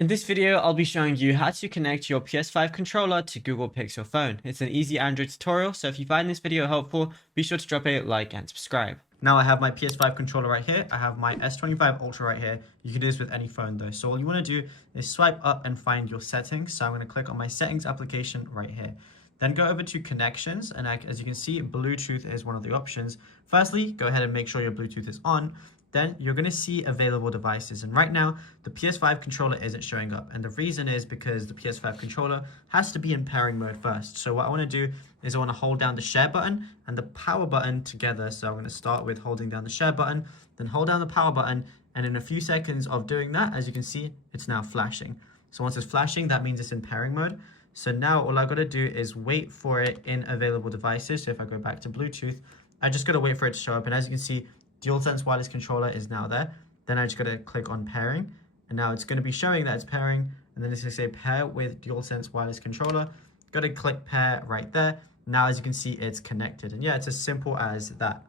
In this video, I'll be showing you how to connect your PS5 controller to Google Pixel phone. It's an easy Android tutorial, so if you find this video helpful, be sure to drop a like and subscribe. Now I have my PS5 controller right here. I have my S25 Ultra right here. You can do this with any phone though. So all you want to do is swipe up and find your settings. So I'm going to click on my settings application right here. Then go over to connections, and as you can see, Bluetooth is one of the options. Firstly, go ahead and make sure your Bluetooth is on. Then you're going to see available devices, and right now the PS5 controller isn't showing up, and the reason is because the PS5 controller has to be in pairing mode first. So what I want to do is I want to hold down the share button and the power button together. So I'm going to start with holding down the share button, then hold down the power button, and in a few seconds of doing that, as you can see, it's now flashing. So once it's flashing, that means it's in pairing mode. So now all I got to do is wait for it in available devices. So if I go back to Bluetooth, I just got to wait for it to show up, and as you can see, DualSense wireless controller is now there. Then I just got to click on pairing, and now it's going to be showing that it's pairing, and then it's going to say pair with DualSense wireless controller. Got to click pair right there. Now as you can see, it's connected, and yeah, it's as simple as that.